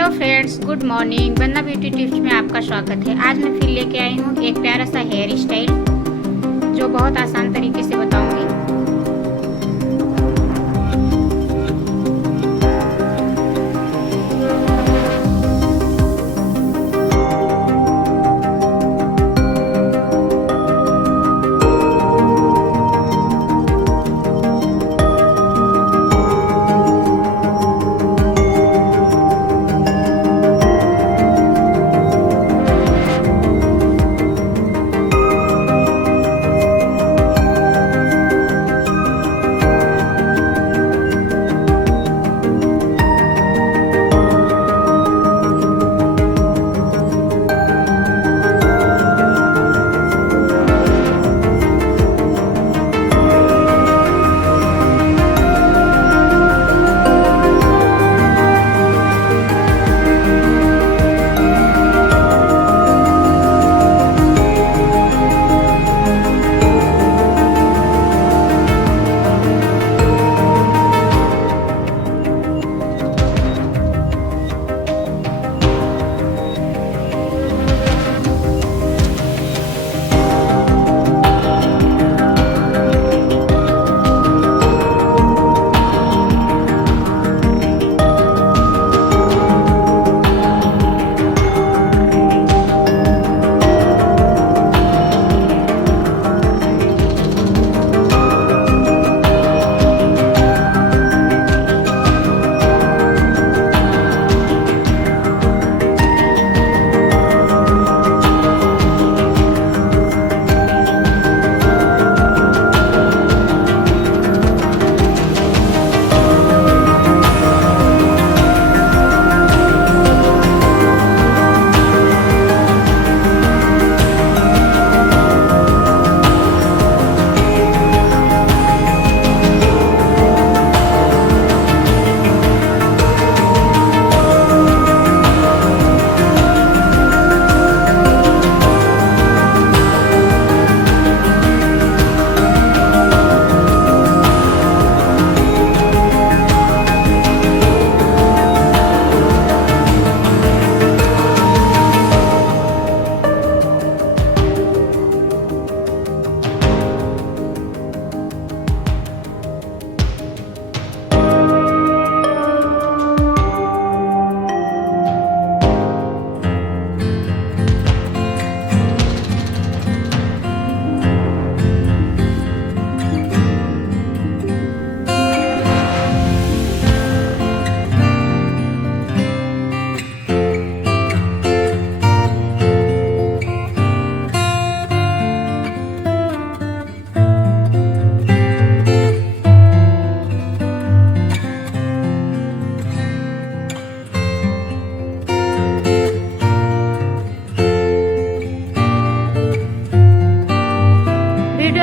Hello friends, good morning. वंदना beauty tips में आपका स्वागत है। आज मैं फिर लेके आई हूँ एक प्यारा सा हेयर स्टाइल जो बहुत आसान तरीके से बताऊंगी।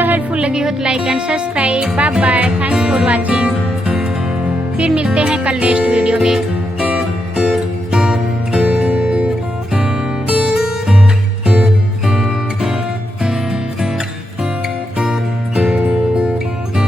हेल्पफुल लगी हो तो like and subscribe. Bye bye, thanks for watching. फिर मिलते हैं कल नेक्स्ट वीडियो में।